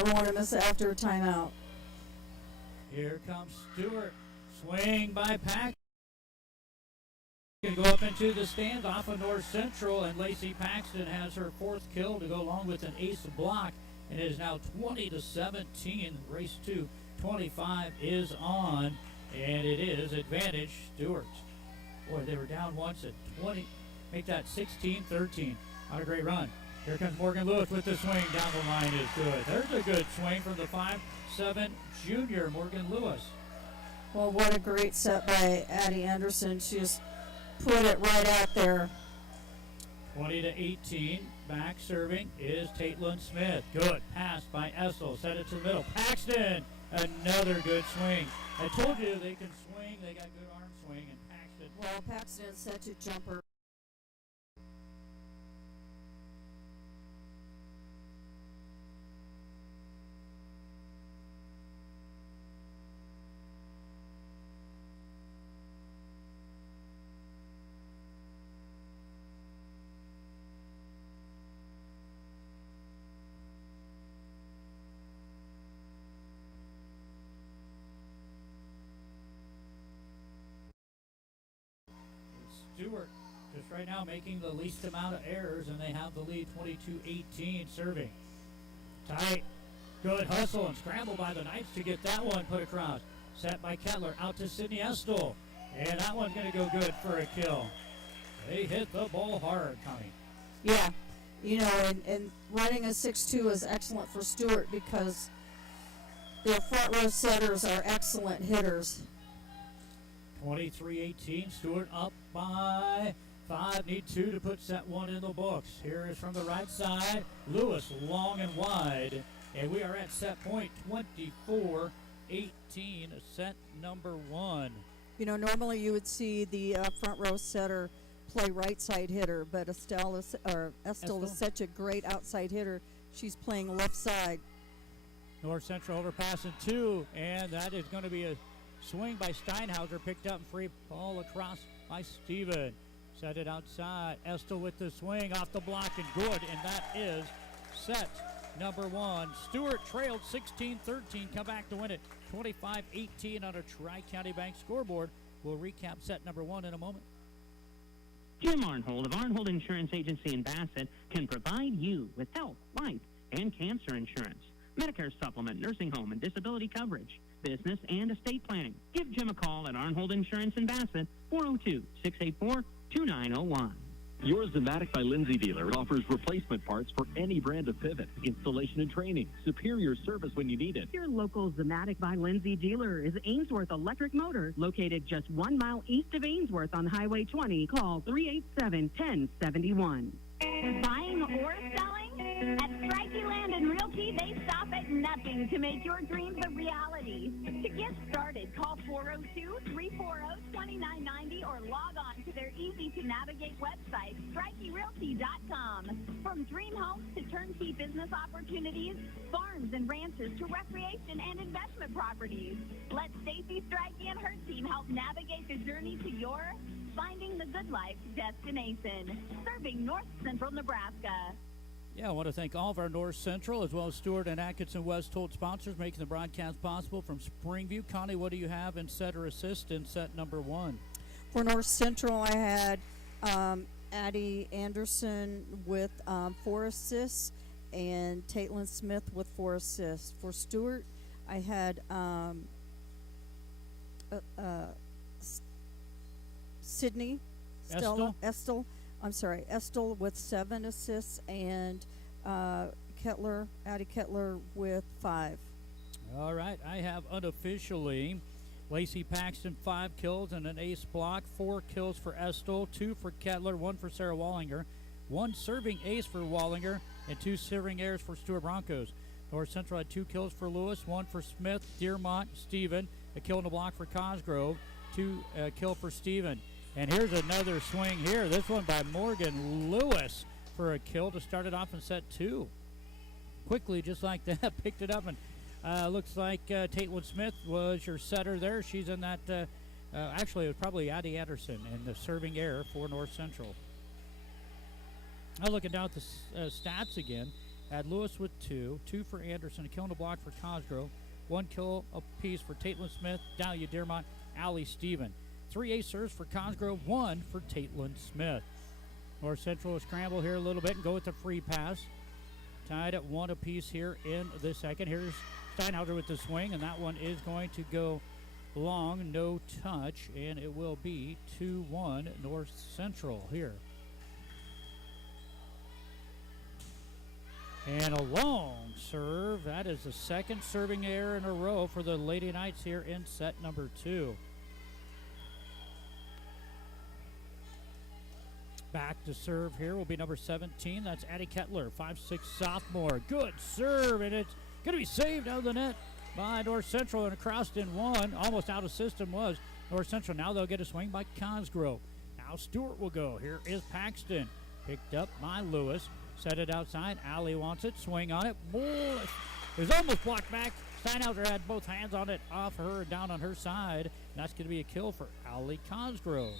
never want to miss it after a timeout. Here comes Stuart. Swing by Pack. Going to go up into the stands off of North Central, and Lacey Paxton has her 4th kill to go along with an ace block, and it is now 20-17. Race 2, 25 is on, and it is advantage Stuart. Boy, they were down once at 20. Make that 16-13. Not a great run. Here comes Morgan Lewis with the swing. Down the line is good. There's a good swing from the 5'7" junior, Morgan Lewis. Well, what a great set by Addie Anderson. She just put it right out there. 20-18. Back serving is Caitlin Smith. Good pass by Essel. Set it to the middle. Paxton. Another good swing. I told you they can swing. They got good arm swing. And Paxton. Well, Paxton is set to jumper. Stuart just right now making the least amount of errors, and they have the lead 22-18 serving. Tight. Good hustle and scramble by the Knights to get that one put across. Set by Kettler out to Sydney Estel. And that one's going to go good for a kill. They hit the ball hard, Connie. Yeah. You know, and running a 6-2 is excellent for Stuart because their front row setters are excellent hitters. 23-18, Stuart up by 5. Need 2 to put set 1 in the books. Here is from the right side, Lewis long and wide. And we are at set point 24-18, set number 1. You know, normally you would see the front row setter play right side hitter, but Estel is such a great outside hitter. She's playing left side. North Central overpassing 2, and that is going to be a swing by Steinhauser, picked up and free ball across by Steven. Set it outside. Estel with the swing off the block and good, and that is set number 1. Stuart trailed 16-13, come back to win it 25-18 on a Tri-County Bank scoreboard. We'll recap set number 1 in a moment. Jim Arnhold of Arnhold Insurance Agency in Bassett can provide you with health, life, and cancer insurance, Medicare supplement, nursing home, and disability coverage, business and estate planning. Give Jim a call at Arnhold Insurance in Bassett, 402-684-2901. Your Zematic by Lindsay dealer offers replacement parts for any brand of pivot, installation and training, superior service when you need it. Your local Zematic by Lindsay dealer is Ainsworth Electric Motor, located just 1 mile east of Ainsworth on Highway 20. Call 387-1071. Buying or selling? At Strikey Land and Realty, they stop at nothing to make your dreams a reality. To get started, call 402-340-2990 or log on to their easy-to-navigate website, strikeyrealty.com. From dream homes to turnkey business opportunities, farms and ranches to recreation and investment properties. Let Stacy Strikey and her team help navigate the journey to your Finding the Good Life destination. Serving North Central Nebraska. Yeah, I want to thank all of our North Central as well as Stuart and Atkinson Westholt sponsors making the broadcast possible from Springview. Connie, what do you have in setter assist in set number 1? For North Central, I had Addie Anderson with 4 assists and Caitlin Smith with 4 assists. For Stuart, I had Sydney Estel with 7 assists and Addie Kettler with 5. All right, I have unofficially Lacey Paxton 5 kills and an ace block, 4 kills for Estel, 2 for Kettler, 1 for Sarah Wallinger, 1 serving ace for Wallinger, and 2 serving errors for Stuart Broncos. North Central had 2 kills for Lewis, 1 for Smith, Dearmont, Stephen, a kill and a block for Cosgrove, 2 kill for Stephen. And here's another swing here. This one by Morgan Lewis for a kill to start it off in set 2. Quickly, just like that, picked it up. And looks like Caitlin Smith was your setter there. She's in that, actually, it was probably Addie Anderson in the serving error for North Central. Now looking down at the stats again. Had Lewis with 2 for Anderson, a kill and a block for Cosgrove, 1 kill apiece for Taitland Smith, Dahlia Dearmont, Allie Stephen. 3 ace serves for Cosgrove, 1 for Taitland Smith. North Central will scramble here a little bit and go with the free pass. Tied at 1 apiece here in the second. Here's Steinhauser with the swing, and that one is going to go long, no touch, and it will be 2-1 North Central here. And a long serve. That is the second serving error in a row for the Lady Knights here in set number 2. Back to serve here will be number 17. That's Addie Kettler, 5'6" sophomore. Good serve, and it's going to be saved out of the net by North Central and across in 1. Almost out of system was North Central. Now they'll get a swing by Cosgrove. Now Stuart will go. Here is Paxton. Picked up by Lewis. Set it outside. Allie wants it. Swing on it. It was almost blocked back. Steinhauser had both hands on it, off her, down on her side. And that's going to be a kill for Allie Cosgrove.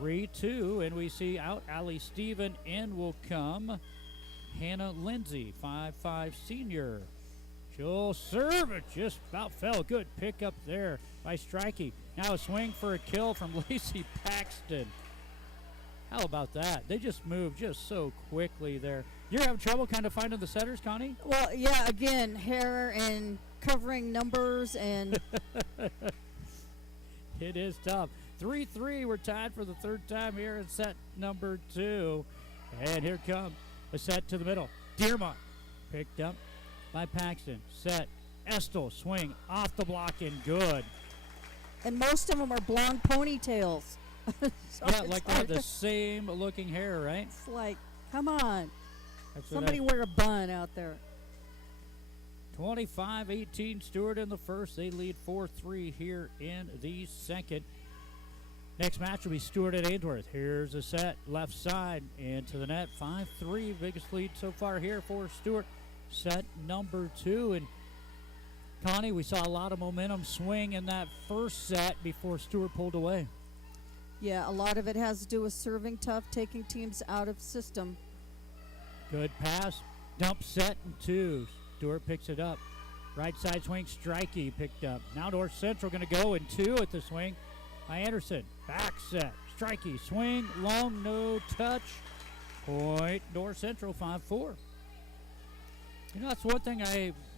3-2, and we see out Allie Stephen. In will come Hannah Lindsay, 5'5" senior. She'll serve it. Just about fell. Good pick up there by Strikey. Now a swing for a kill from Lacey Paxton. How about that? They just moved just so quickly there. You're having trouble kind of finding the setters, Connie? Well, yeah, again, hair and covering numbers and... It is tough. 3-3, we're tied for the third time here in set number 2. And here comes a set to the middle. Dearmont picked up by Paxton. Set. Estel swing off the block and good. And most of them are blonde ponytails. So yeah, like they have the same looking hair, right? It's like, come on. That's Somebody wear a bun out there. 25-18 Stuart in the first. They lead 4-3 here in the second. Next match will be Stuart at Ainsworth. Here's a set, left side, into the net. 5-3, biggest lead so far here for Stuart. Set number 2. And Connie, we saw a lot of momentum swing in that first set before Stuart pulled away. Yeah, a lot of it has to do with serving tough, taking teams out of system. Good pass. Dump set and 2. Stuart picks it up. Right side swing, Strikey picked up. Now North Central going to go in 2 at the swing by Anderson. Back set. Strikey swing, long, no touch. Point North Central, 5-4. You know, that's one thing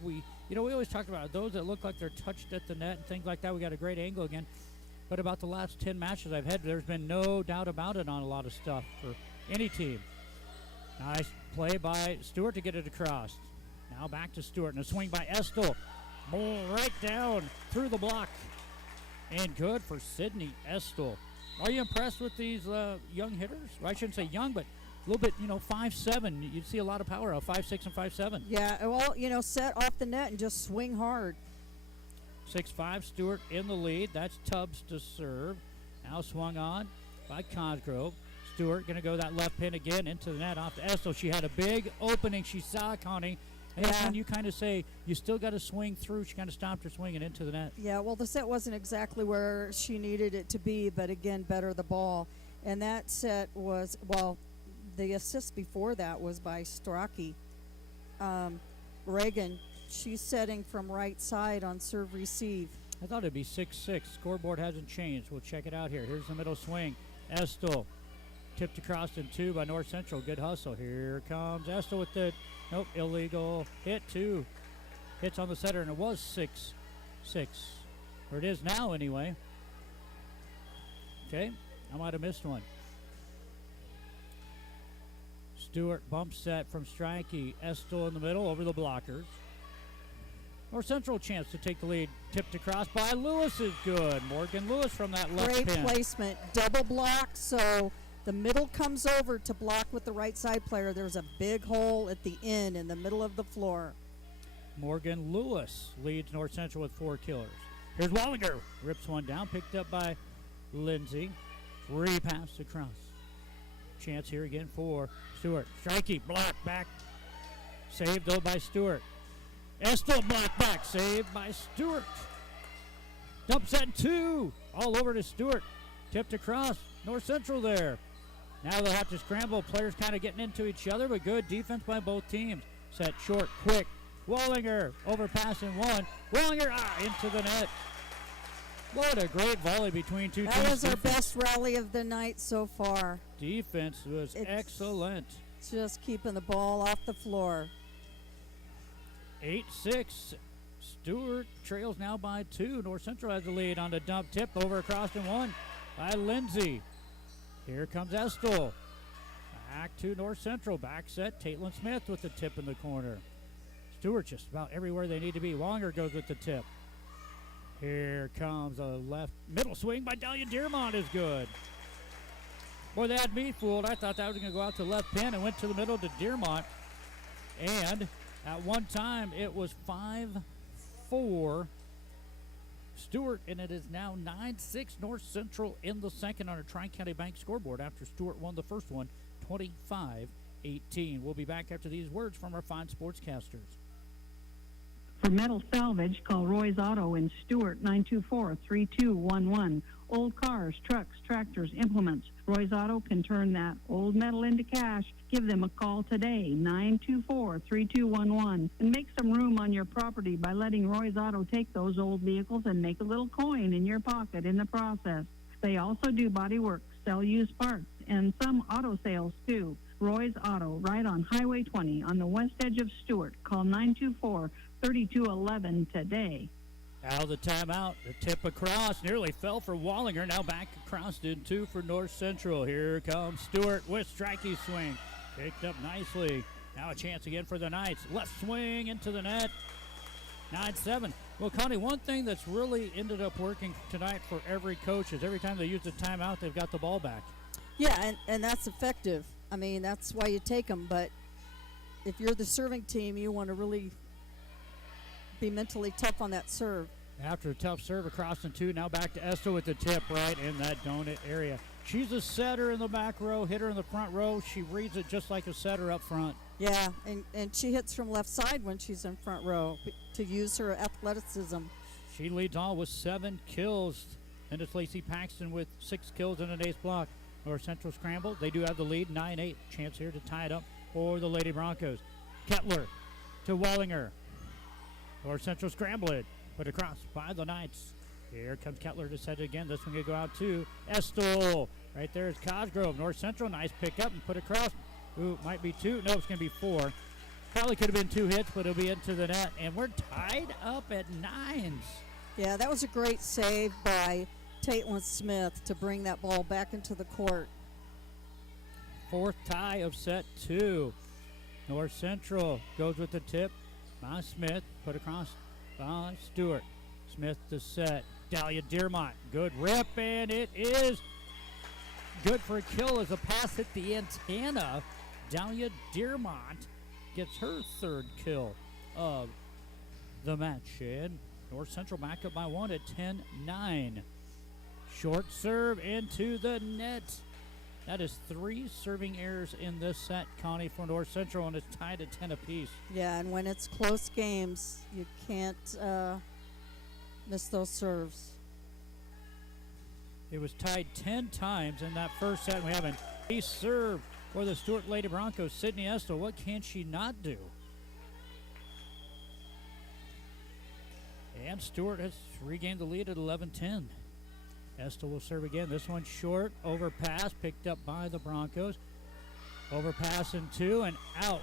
we always talk about those that look like they're touched at the net and things like that. We got a great angle again. But about the last 10 matches I've had, there's been no doubt about it on a lot of stuff for any team. Nice play by Stuart to get it across. Now back to Stuart, and a swing by Estel. Ball right down through the block. And good for Sydney Estel. Are you impressed with these young hitters? Well, I shouldn't say young, but a little bit, 5'7". You'd see a lot of power out, 5'6" and 5'7". Yeah, well, set off the net and just swing hard. 6-5, Stuart in the lead. That's Tubbs to serve. Now swung on by Cosgrove. Stuart going to go that left pin again into the net off to Estel. She had a big opening. She saw Connie. And when you kind of say you still got to swing through, she kind of stopped her swing and into the net. Yeah, well, the set wasn't exactly where she needed it to be, but again, better the ball. And that set was, the assist before that was by Strachey. Reagan, she's setting from right side on serve receive. I thought it'd be 6-6. Scoreboard hasn't changed. We'll check it out here. Here's the middle swing. Estel tipped across in 2 by North Central. Good hustle. Here comes Estel with the illegal hit. 2 hits on the setter, and it was 6-6. Or it is now anyway. Okay, I might have missed one. Stuart bump set from Strikey. Estel in the middle over the blockers. North Central chance to take the lead. Tipped across by Lewis is good. Morgan Lewis from that left Great pin. placement. Double block, so the middle comes over to block with the right side player. There's a big hole at the end in the middle of the floor. Morgan Lewis leads North Central with 4 killers. Here's Wallinger. Rips one down. Picked up by Lindsay. Free pass across. Chance here again for Stuart. Strikey, block back. Saved though by Stuart. Estel block back. Saved by Stuart. Dump set 2. All over to Stuart. Tipped across. North Central there. Now they'll have to scramble. Players kind of getting into each other, but good defense by both teams. Set short, quick. Wallinger overpassing one. Wallinger into the net. What a great volley between two teams. That was our best rally of the night so far. Defense was excellent. Just keeping the ball off the floor. 8-6. Stuart trails now by 2. North Central has the lead on the dump tip over across and one by Lindsay. Here comes Estill. Back to North Central. Back set. Caitlin Smith with the tip in the corner. Stuart just about everywhere they need to be. Wonger goes with the tip. Here comes a left middle swing by Dahlia Dearmont is good. Boy, they had me fooled. I thought that was going to go out to left pin and went to the middle to Dearmont. And at one time it was 5-4 Stuart, and it is now 9-6 North Central in the second on a Tri-County Bank scoreboard after Stuart won the first one 25-18. We'll be back after these words from our fine sportscasters. For metal salvage, call Roy's Auto in Stuart, 924-3211. Old cars, trucks, tractors, implements. Roy's Auto can turn that old metal into cash. Give them a call today, 924-3211. And make some room on your property by letting Roy's Auto take those old vehicles and make a little coin in your pocket in the process. They also do body work, sell used parts, and some auto sales too. Roy's Auto, right on Highway 20 on the west edge of Stuart. Call 924-3211 today. Out of the timeout, the tip across, nearly fell for Wallinger. Now back across in 2 for North Central. Here comes Stuart with strikey swing. Picked up nicely. Now a chance again for the Knights. Left swing into the net. 9-7. Well, Connie, one thing that's really ended up working tonight for every coach is every time they use the timeout, they've got the ball back. Yeah, and that's effective. I mean, that's why you take them. But if you're the serving team, you want to really be mentally tough on that serve. After a tough serve across in 2, now back to Esther with the tip right in that donut area. She's a setter in the back row, hitter in the front row. She reads it just like a setter up front. Yeah, and she hits from left side when she's in front row to use her athleticism. She leads all with 7 kills. And it's Lacey Paxton with 6 kills and an ace block. North Central scramble. They do have the lead, 9-8. Chance here to tie it up for the Lady Broncos. Kettler to Wallinger. North Central scramble it. Put across by the Knights. Here comes Kettler to set it again. This one going to go out to Estill. Right there is Cosgrove. North Central, nice pick up and put across. Ooh, might be 2. No, it's going to be 4. Probably could have been 2 hits, but it'll be into the net. And we're tied up at 9s. Yeah, that was a great save by Caitlin Smith to bring that ball back into the court. 4th tie of set 2. North Central goes with the tip by Smith. Put across by Stuart. Smith to set. Dahlia Dearmont. Good rip, and it is good for a kill as a pass hit the antenna. Dahlia Dearmont gets her 3rd kill of the match. And North Central back up by 1 at 10-9. Short serve into the net. That is 3 serving errors in this set, Connie, for North Central, and it's tied at 10 apiece. Yeah, and when it's close games, you can't miss those serves. It was tied 10 times in that first set. We have an ace serve for the Stuart Lady Broncos. Sydney Estill, what can she not do? And Stuart has regained the lead at 11-10. Estill will serve again. This one short, overpass, picked up by the Broncos. Overpass in 2 and out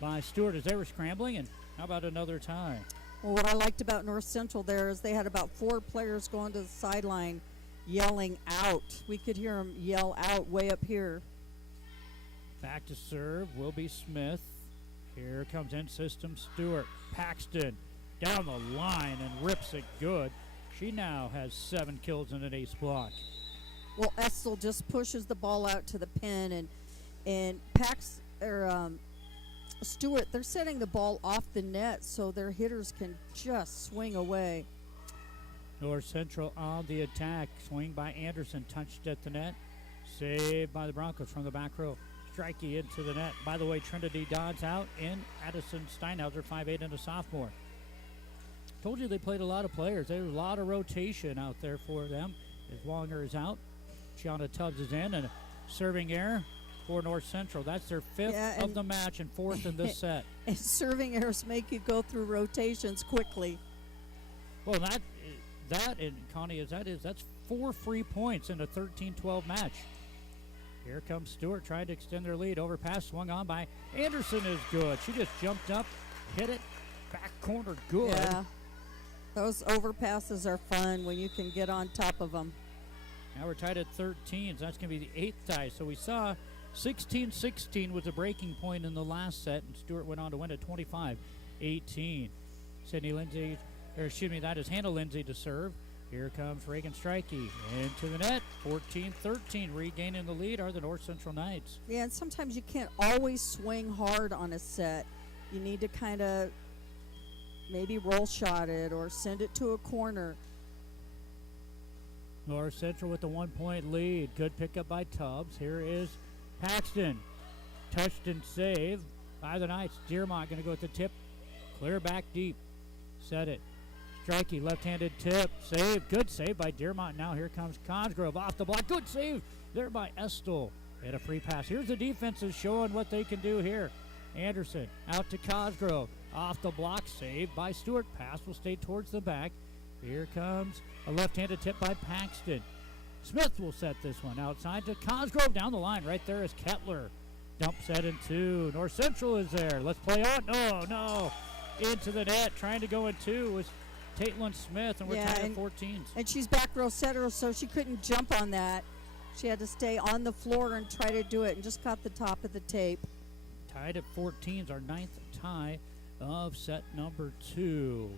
by Stuart as they were scrambling. And how about another tie? Well, what I liked about North Central there is they had about 4 players going to the sideline yelling out. We could hear them yell out way up here. Back to serve will be Smith. Here comes in system Stuart. Paxton down the line and rips it good. She now has 7 kills and an ace block. Well, Estill just pushes the ball out to the pin, and Stuart, they're setting the ball off the net so their hitters can just swing away. North Central on the attack. Swing by Anderson, touched at the net. Saved by the Broncos from the back row. Strikey into the net. By the way, Trinity Dodds out, and Addison Steinhauser, 5'8", and a sophomore. Told you they played a lot of players. There's a lot of rotation out there for them. As Wonger is out, Gianna Tubbs is in, and serving error for North Central. That's their fifth of the match and fourth in this set. And serving errors make you go through rotations quickly. Well, that and Connie, that's 4 free points in a 13-12 match. Here comes Stuart trying to extend their lead. Overpass swung on by Anderson is good. She just jumped up, hit it, back corner good. Yeah, those overpasses are fun when you can get on top of them. Now we're tied at 13, so that's going to be the 8th tie. So we saw 16-16 was a breaking point in the last set, and Stuart went on to win at 25-18. That is Hannah Lindsay to serve. Here comes Reagan Strikey into the net. 14-13, regaining the lead are the North Central Knights. Yeah, and sometimes you can't always swing hard on a set. You need to kind of maybe roll shot it or send it to a corner. North Central with the 1-point lead. Good pickup by Tubbs. Here is Paxton. Touched and saved by the Knights. Dearmont going to go with the tip. Clear back deep. Set it. Strikey, left-handed tip. Save. Good save by Dearmont. Now here comes Cosgrove off the block. Good save there by Estel. And a free pass. Here's the defenses showing what they can do here. Anderson out to Cosgrove. Off the block. Saved by Stewart. Pass will stay towards the back. Here comes a left-handed tip by Paxton. Smith will set this one outside to Cosgrove. Down the line. Right there is Kettler. Dump set in 2. North Central is there. Let's play on. No. Into the net. Trying to go in 2 was Caitlin Smith, and we're tied at 14s. And she's back row setter, so she couldn't jump on that. She had to stay on the floor and try to do it, and just caught the top of the tape. Tied at 14s, our 9th tie of set number 2.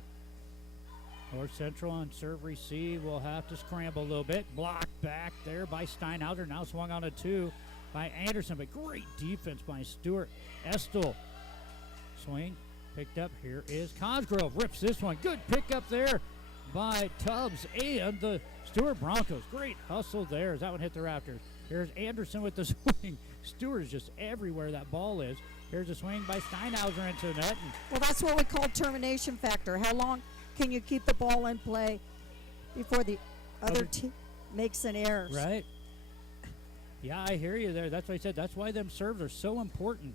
North Central on serve receive will have to scramble a little bit. Blocked back there by Steinhauser. Now swung on a 2 by Anderson, but great defense by Stewart. Estel swing. Picked up. Here is Cosgrove. Rips this one. Good pickup there by Tubbs and the Stuart Broncos. Great hustle there as that one hit the rafters. Here's Anderson with the swing. Stewart is just everywhere that ball is. Here's a swing by Steinhauser into the net. Well, that's what we call termination factor. How long can you keep the ball in play before the other team makes an error? Right. Yeah, I hear you there. That's what I said. That's why them serves are so important.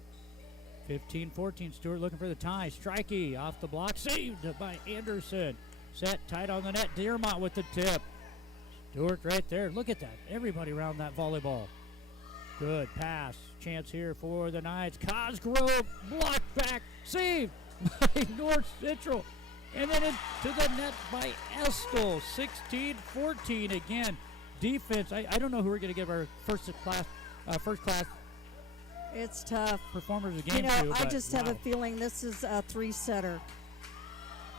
15-14, Stewart looking for the tie. Strikey off the block, saved by Anderson. Set, tight on the net. Dearmont with the tip. Stewart right there. Look at that. Everybody around that volleyball. Good pass. Chance here for the Knights. Cosgrove, blocked back, saved by North Central. And then into the net by Estel. 16-14 again. Defense. I don't know who we're going to give our first class It's tough. Performers of the game to. I just have a feeling this is a 3-setter.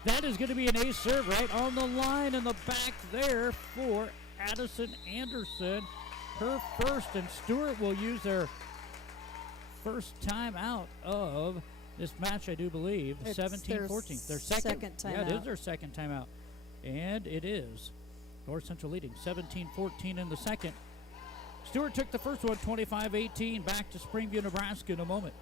That is going to be an ace serve right on the line in the back there for Addison Anderson. Her first, and Stewart will use their first time out of this match, I do believe. 17-14. Their second time out. Yeah, it is their second time out. And it is North Central leading 17-14 in the second. Stewart took the first one, 25-18. Back to Springview, Nebraska in a moment.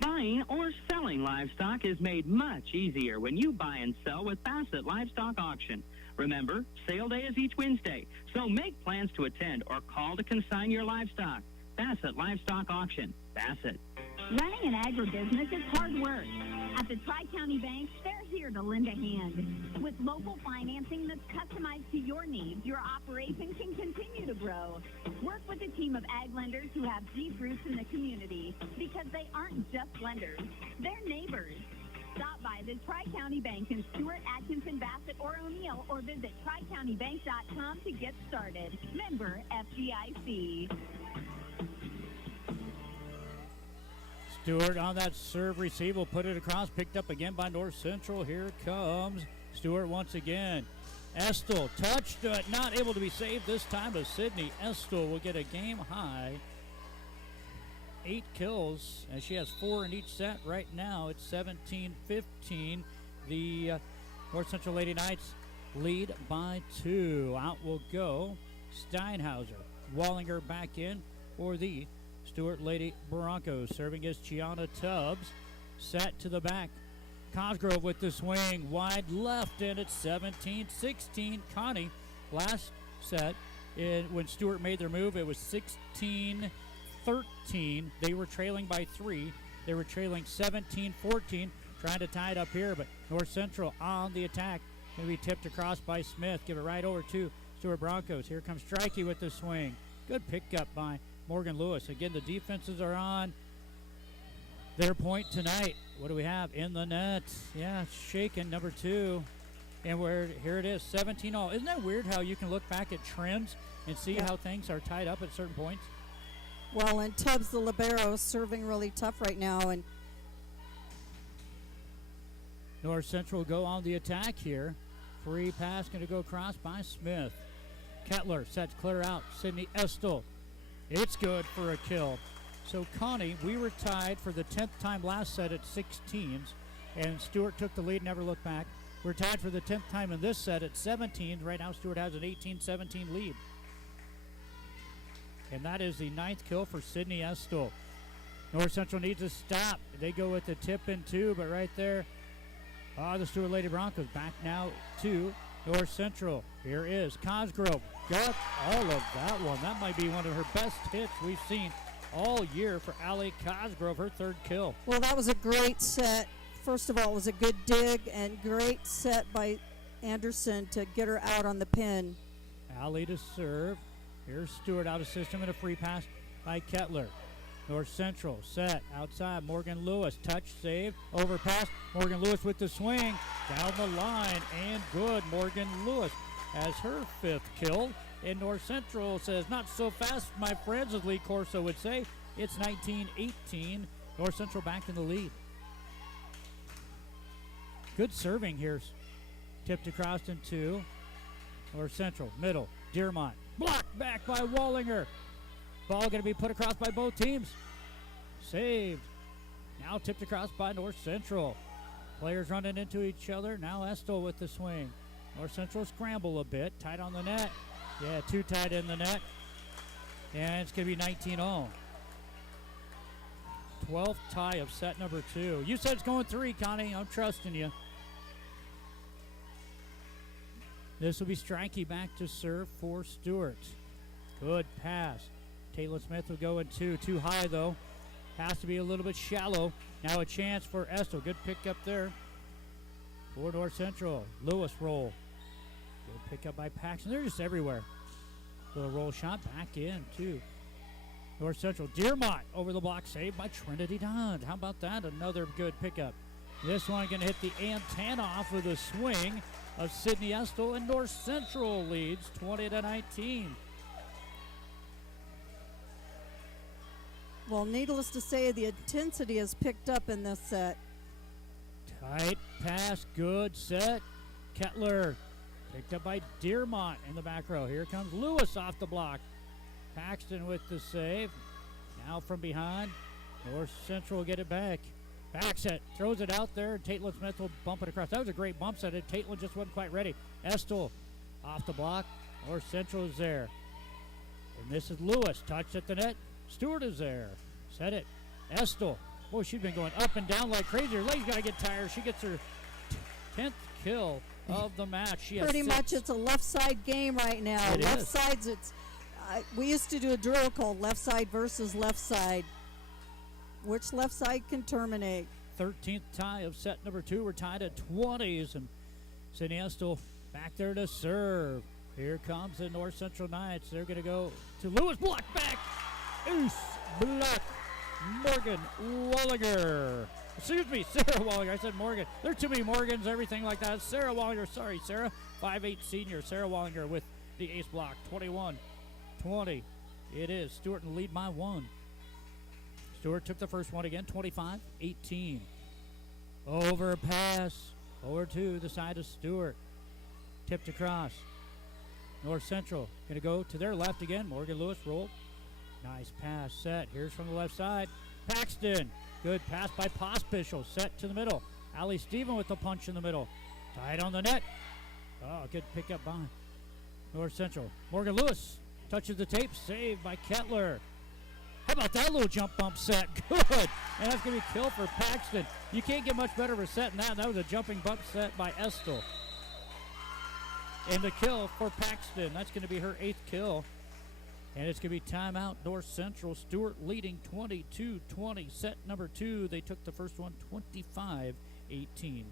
Buying or selling livestock is made much easier when you buy and sell with Bassett Livestock Auction. Remember, sale day is each Wednesday, so make plans to attend or call to consign your livestock. Bassett Livestock Auction. Bassett. Running an agribusiness is hard work. At the Tri-County Bank, they're here to lend a hand. With local financing that's customized to your needs, your operation can continue to grow. Work with a team of ag lenders who have deep roots in the community, because they aren't just lenders, they're neighbors. Stop by the Tri-County Bank in Stuart, Atkinson, Bassett, or O'Neill, or visit tricountybank.com to get started. Member FDIC. Stewart on that serve receive will put it across, picked up again by North Central. Here comes Stewart once again. Estel touched, not able to be saved this time, but Sydney Estel will get a game high 8 kills, as she has 4 in each set. Right now it's 17-15. The North Central Lady Knights lead by 2. Out will go Steinhauser. Wallinger back in for the Stuart Lady Broncos. Serving is Chiana Tubbs. Set to the back. Cosgrove with the swing. Wide left, and it's 17-16. Connie, last set, when Stuart made their move, it was 16-13. They were trailing by 3. They were trailing 17-14, trying to tie it up here, but North Central on the attack. Going to be tipped across by Smith. Give it right over to Stuart Broncos. Here comes Strikey with the swing. Good pickup by Morgan Lewis. Again, the defenses are on their point tonight. What do we have in the net? Yeah, it's shaken, number 2. And here it is, 17-all. Isn't that weird how you can look back at trends and see how things are tied up at certain points? Well, and Tubbs, the libero, is serving really tough right now. And North Central go on the attack here. Free pass going to go across by Smith. Kettler sets clear out. Sydney Estill. It's good for a kill. So, Connie, we were tied for the 10th time last set at 6 teams, and Stuart took the lead, never looked back. We're tied for the 10th time in this set at 17. Right now, Stuart has an 18-17 lead. And that is the 9th kill for Sydney Estill. North Central needs a stop. They go with the tip in 2, but right there, the Stuart Lady Broncos back now to North Central. Here is Cosgrove. Got all of that one. That might be one of her best hits we've seen all year for Allie Cosgrove, her 3rd kill. Well, that was a great set. First of all, it was a good dig and great set by Anderson to get her out on the pin. Allie to serve. Here's Stuart out of system and a free pass by Kettler. North Central set outside. Morgan Lewis touch save overpass. Morgan Lewis with the swing down the line and good. Morgan Lewis has her 5th kill. And North Central says, not so fast, my friends, as Lee Corso would say. It's 19-18. North Central back in the lead. Good serving here. Tipped across in 2. North Central, middle, Dearmont. Blocked back by Wallinger. Ball going to be put across by both teams. Saved. Now tipped across by North Central. Players running into each other. Now Estill with the swing. North Central scramble a bit. Tight on the net. Yeah, 2 tied in the net. And it's going to be 19-all. 12th tie of set number 2. You said it's going 3, Connie. I'm trusting you. This will be Strikey back to serve for Stuart. Good pass. Taylor Smith will go in 2. Too high, though. Has to be a little bit shallow. Now a chance for Estill. Good pick up there for North Central. Lewis roll. Good pick up by Paxton. They're just everywhere. Little roll shot back in, too. North Central. Dearmont over the block. Saved by Trinity Dunn. How about that? Another good pickup. This one going to hit the antenna off with a swing of Sydney Estill, and North Central leads 20-19. Well, needless to say, the intensity has picked up in this set. Tight pass, good set. Kettler picked up by Dearmont in the back row. Here comes Lewis off the block. Paxton with the save. Now from behind, North Central will get it back. Back set, throws it out there. Taitland Smith will bump it across. That was a great bump set. Taitland just wasn't quite ready. Estill off the block. North Central is there. And this is Lewis. Touch at the net. Stewart is there. Set it. Estill. Boy, she's been going up and down like crazy. Her legs got to get tired. She gets her 10th kill of the match. She has Pretty 6. much it's a left side game right now. It left is. sides, we used to do a drill called left side versus left side. Which left side can terminate? 13th tie of set number 2. We're tied at 20s, and Sydney Estill back there to serve. Here comes the North Central Knights. They're going to go to Lewis. Block back. Ace block. Morgan Wallinger. Excuse me, Sarah Wallinger. I said Morgan. There are too many Morgans, everything like that. Sarah Wallinger. Sorry, Sarah. 5'8" senior. Sarah Wallinger with the ace block. 21-20. It is. Stuart in the lead by 1. Stuart took the first one again, 25-18. Overpass over to the side of Stuart. Tipped across. North Central going to go to their left again. Morgan Lewis rolled. Nice pass set. Here's from the left side. Paxton. Good pass by Pospischel. Set to the middle. Allie Stephen with the punch in the middle. Tied on the net. Oh, good pickup by North Central. Morgan Lewis touches the tape. Saved by Kettler. How about that little jump bump set? Good. And that's going to be a kill for Paxton. You can't get much better of a set than that. That was a jumping bump set by Estill. And the kill for Paxton. That's going to be her 8th kill. And it's going to be timeout, North Central. Stuart leading 22-20. Set number 2. They took the first one 25-18.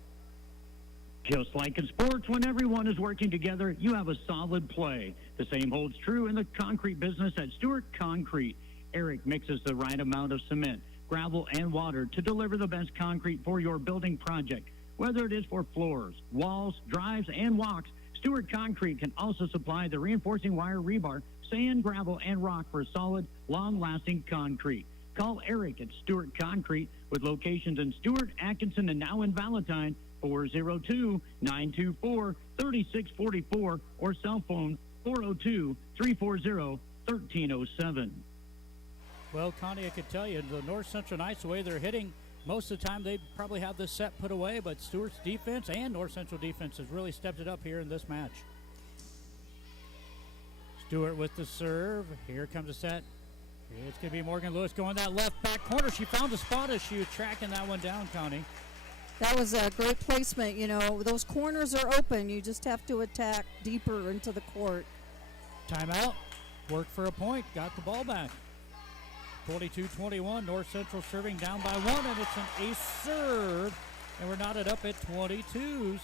Just like in sports, when everyone is working together, you have a solid play. The same holds true in the concrete business at Stuart Concrete. Eric mixes the right amount of cement, gravel, and water to deliver the best concrete for your building project. Whether it is for floors, walls, drives, and walks, Stuart Concrete can also supply the reinforcing wire rebar, sand, gravel, and rock for solid, long-lasting concrete. Call Eric at Stuart Concrete with locations in Stuart, Atkinson, and now in Valentine, 402-924-3644 or cell phone 402-340-1307. Well, Connie, I could tell you, the North Central Knights, the way they're hitting, most of the time they probably have this set put away, but Stuart's defense and North Central defense has really stepped it up here in this match. Stuart with the serve. Here comes the set. It's going to be Morgan Lewis going that left back corner. She found the spot as she was tracking that one down, Connie. That was a great placement. You know, those corners are open. You just have to attack deeper into the court. Timeout. Worked for a point. Got the ball back. 22-21. North Central serving down by 1, and it's an ace serve. And we're knotted up at 22s.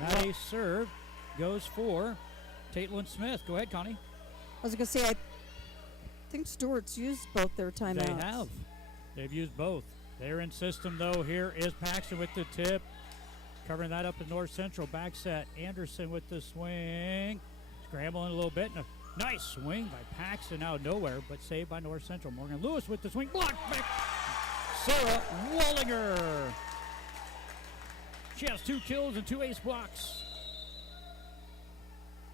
That ace serve goes for Caitlin Smith. Go ahead, Connie. I was going to say, I think Stuart's used both their timeouts. They have. They've used both. They're in system, though. Here is Paxton with the tip. Covering that up in North Central. Back set. Anderson with the swing. Scrambling a little bit. And a nice swing by Paxton out of nowhere, but saved by North Central. Morgan Lewis with the swing. Blocked back. Sarah Wallinger. She has 2 kills and 2 ace blocks.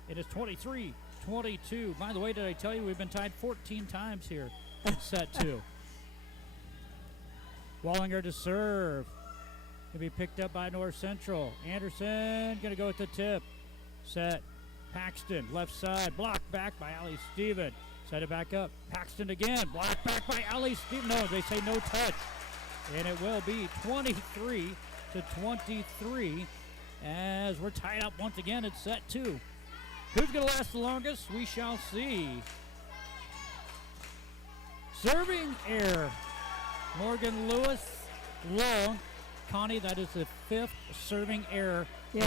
It is 23-22. By the way, did I tell you we've been tied 14 times here in set 2. Wallinger to serve. Going to be picked up by North Central. Anderson going to go with the tip. Set. Paxton, left side. Blocked back by Allie Steven. Set it back up. Paxton again. Blocked back by Allie Steven. No, they say no touch. And it will be 23-23 as we're tied up once again at set 2. Who's going to last the longest? We shall see. Serving error. Morgan Lewis, long. Connie, that is the 5th serving error in the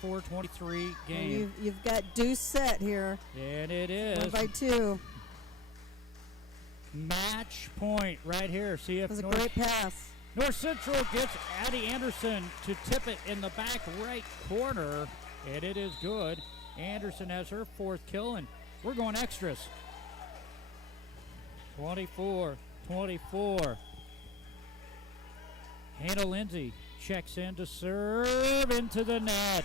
24-23 game. You've got deuce set here. And it is. 1 by 2. Match point right here. See if That was a great pass. North Central gets Addie Anderson to tip it in the back right corner. And it is good. Anderson has her 4th kill, and we're going extras. 24-24. Hannah Lindsay checks in to serve into the net.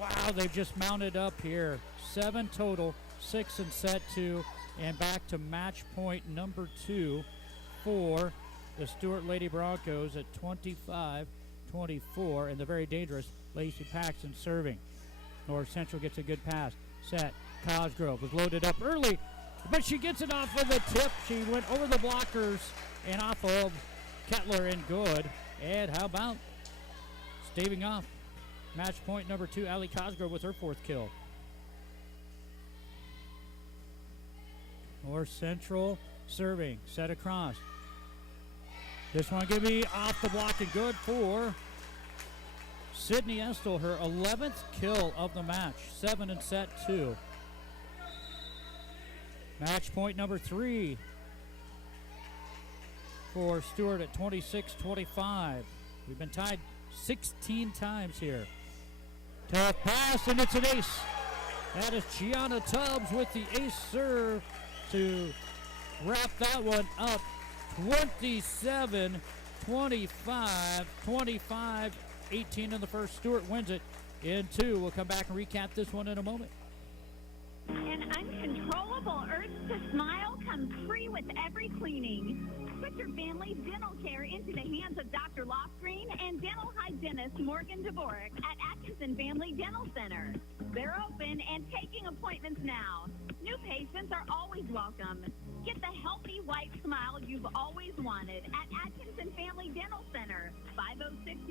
Wow, they've just mounted up here. 7 total, 6 in set 2, and back to match point number 2 for the Stuart Lady Broncos at 25-24, and the very dangerous Lacey Paxton serving. North Central gets a good pass. Set. Cosgrove was loaded up early, but she gets it off of the tip. She went over the blockers and off of Kettler and good. And how about staving off match point number 2, Allie Cosgrove with her 4th kill. North Central serving. Set across. This one going to be off the block and good for Sydney Estel, her 11th kill of the match. 7 in set 2. Match point number 3 for Stuart at 26-25. We've been tied 16 times here. Tough pass, and it's an ace. That is Gianna Tubbs with the ace serve to wrap that one up. 27-25, 25-18 in the first. Stuart wins it in 2. We'll come back and recap this one in a moment. An uncontrollable urge to smile comes free with every cleaning. Put your family's dental care into the hands of Dr. Lofgreen and dental hygienist Morgan Dvorak at Atkinson Family Dental Center. They're open and taking appointments now. New patients are always welcome. Get the healthy white smile you've always wanted at Atkinson Family Dental Center, 506 North.